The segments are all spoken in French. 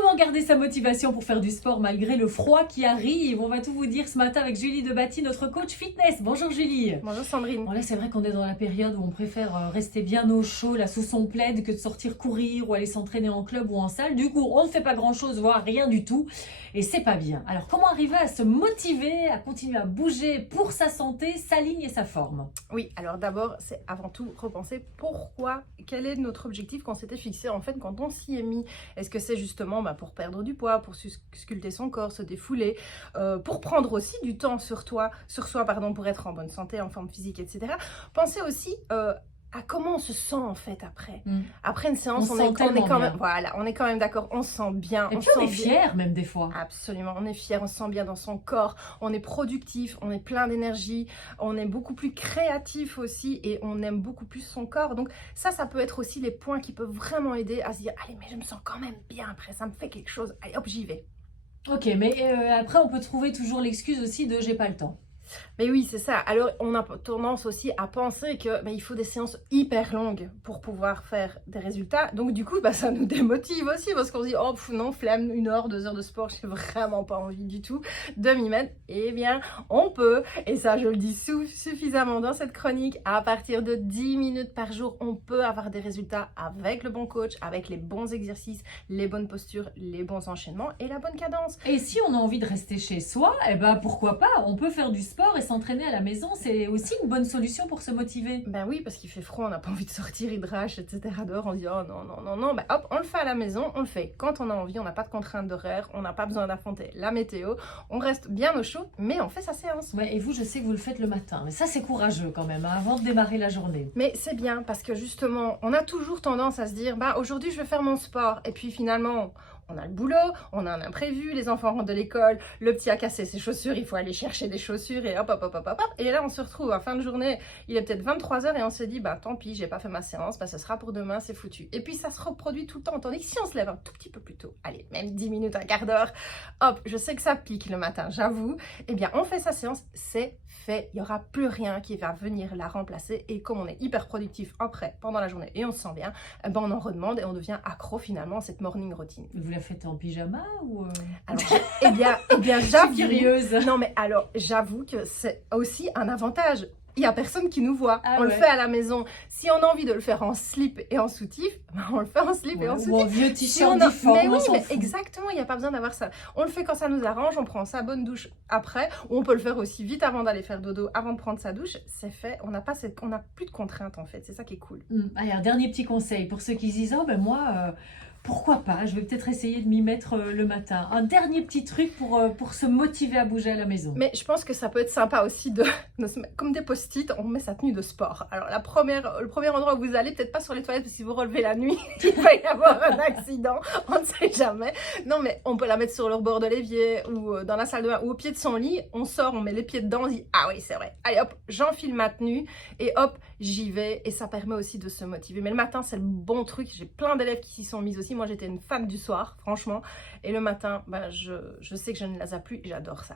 Comment garder sa motivation pour faire du sport malgré le froid qui arrive? On va tout vous dire ce matin avec Julie Debatty, notre coach fitness. Bonjour Julie. Bonjour Sandrine. Bon là c'est vrai qu'on est dans la période où on préfère rester bien au chaud là sous son plaid que de sortir courir ou aller s'entraîner en club ou en salle. Du coup on ne fait pas grand chose, voire rien du tout et c'est pas bien. Alors comment arriver à se motiver, à continuer à bouger pour sa santé, sa ligne et sa forme? Oui, alors d'abord c'est avant tout repenser pourquoi, quel est notre objectif qu'on s'était fixé en fait quand on s'y est mis. Est-ce que c'est justement pour perdre du poids, pour sculpter son corps, se défouler, pour prendre aussi du temps sur soi, pour être en bonne santé, en forme physique, etc. Pensez aussi à comment on se sent en fait après. Après une séance, on est quand même, voilà, on est quand même d'accord, on se sent bien. Et puis on est fier même des fois. Absolument, on est fier, on se sent bien dans son corps, on est productif, on est plein d'énergie, on est beaucoup plus créatif aussi et on aime beaucoup plus son corps. Donc ça peut être aussi les points qui peuvent vraiment aider à se dire, allez mais je me sens quand même bien après, ça me fait quelque chose, allez hop j'y vais. Ok, mais après on peut trouver toujours l'excuse aussi de j'ai pas le temps. Mais oui, c'est ça. Alors, on a tendance aussi à penser que il faut des séances hyper longues pour pouvoir faire des résultats. Donc, du coup, ça nous démotive aussi parce qu'on se dit, oh non, flemme, 1 heure, 2 heures de sport, j'ai vraiment pas envie du tout de m'y mettre. Eh bien, on peut, et ça, je le dis suffisamment dans cette chronique, à partir de 10 minutes par jour, on peut avoir des résultats avec le bon coach, avec les bons exercices, les bonnes postures, les bons enchaînements et la bonne cadence. Et si on a envie de rester chez soi, pourquoi pas, on peut faire du sport et s'entraîner à la maison, c'est aussi une bonne solution pour se motiver. Ben oui, parce qu'il fait froid, on n'a pas envie de sortir, il drache, etc. dehors, on se dit oh non, hop, on le fait à la maison, on le fait quand on a envie, on n'a pas de contraintes d'horaire, on n'a pas besoin d'affronter la météo, on reste bien au chaud, mais on fait sa séance. Ouais, et vous, je sais que vous le faites le matin, mais ça c'est courageux quand même, avant de démarrer la journée. Mais c'est bien, parce que justement, on a toujours tendance à se dire, aujourd'hui je vais faire mon sport, et puis finalement, on a le boulot, on a un imprévu, les enfants rentrent de l'école, le petit a cassé ses chaussures, il faut aller chercher des chaussures et hop. Et là, on se retrouve à fin de journée, il est peut-être 23 h et on se dit, tant pis, j'ai pas fait ma séance, ce sera pour demain, c'est foutu. Et puis, ça se reproduit tout le temps. Tandis que si on se lève un tout petit peu plus tôt, allez, même 10 minutes, un quart d'heure, hop, je sais que ça pique le matin, j'avoue, eh bien, on fait sa séance, c'est fait. Il n'y aura plus rien qui va venir la remplacer. Et comme on est hyper productif après, pendant la journée, et on se sent bien, on en redemande et on devient accro finalement à cette morning routine. Vous la faites en pyjama ou Alors, eh bien j'avoue. Curieuse. Non, mais alors, j'avoue que c'est aussi un avantage. Il n'y a personne qui nous voit. On le fait à la maison. Si on a envie de le faire en slip et en soutif, on le fait en slip et en soutif. Ou en vieux t-shirt difforme, mais oui, mais exactement, il n'y a pas besoin d'avoir ça. On le fait quand ça nous arrange, on prend sa bonne douche après, ou on peut le faire aussi vite avant d'aller faire dodo, avant de prendre sa douche. C'est fait, on n'a plus de contraintes en fait, c'est ça qui est cool. Allez, un dernier petit conseil pour ceux qui se disent, moi... pourquoi pas, je vais peut-être essayer de m'y mettre le matin. Un dernier petit truc pour se motiver à bouger à la maison. Mais je pense que ça peut être sympa aussi comme des post-it, on met sa tenue de sport. Alors le premier endroit où vous allez, peut-être pas sur les toilettes parce que si vous relevez la nuit, il va y avoir un accident, on ne sait jamais. Non mais on peut la mettre sur le bord de l'évier ou dans la salle de bain ou au pied de son lit, on sort, on met les pieds dedans, on dit ah oui c'est vrai, allez hop, j'enfile ma tenue et hop, j'y vais et ça permet aussi de se motiver. Mais le matin c'est le bon truc, j'ai plein d'élèves qui s'y sont mis aussi. Moi, j'étais une fan du soir, franchement. Et le matin, je sais que je ne la zappe plus et j'adore ça.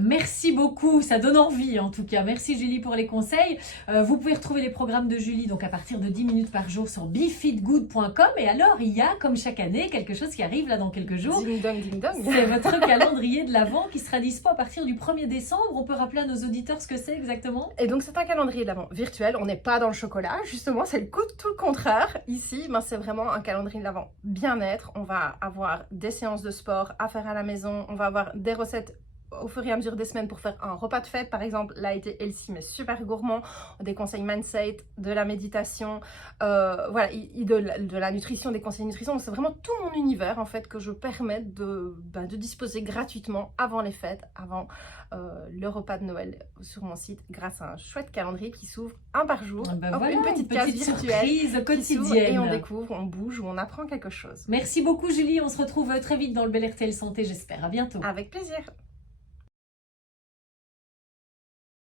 Merci beaucoup. Ça donne envie, en tout cas. Merci, Julie, pour les conseils. Vous pouvez retrouver les programmes de Julie donc à partir de 10 minutes par jour sur befitgood.com. Et alors, il y a, comme chaque année, quelque chose qui arrive là dans quelques jours. Ding dong, ding dong. C'est votre calendrier de l'Avent qui sera dispo à partir du 1er décembre. On peut rappeler à nos auditeurs ce que c'est exactement? Et donc, c'est un calendrier de l'Avent virtuel. On n'est pas dans le chocolat. Justement, c'est tout le contraire. Ici, c'est vraiment un calendrier de l'Avent bien-être. On va avoir des séances de sport à faire à la maison. On va avoir des recettes au fur et à mesure des semaines pour faire un repas de fête. Par exemple, là, été healthy mais super gourmand. Des conseils mindset, de la méditation, de la nutrition, des conseils de nutrition. C'est vraiment tout mon univers en fait que je permets de disposer gratuitement avant les fêtes, avant le repas de Noël sur mon site grâce à un chouette calendrier qui s'ouvre un par jour. Voilà, une petite case virtuelle quotidienne. Et on découvre, on bouge ou on apprend quelque chose. Merci beaucoup Julie, on se retrouve très vite dans le Bel RTL Santé j'espère. À bientôt. Avec plaisir.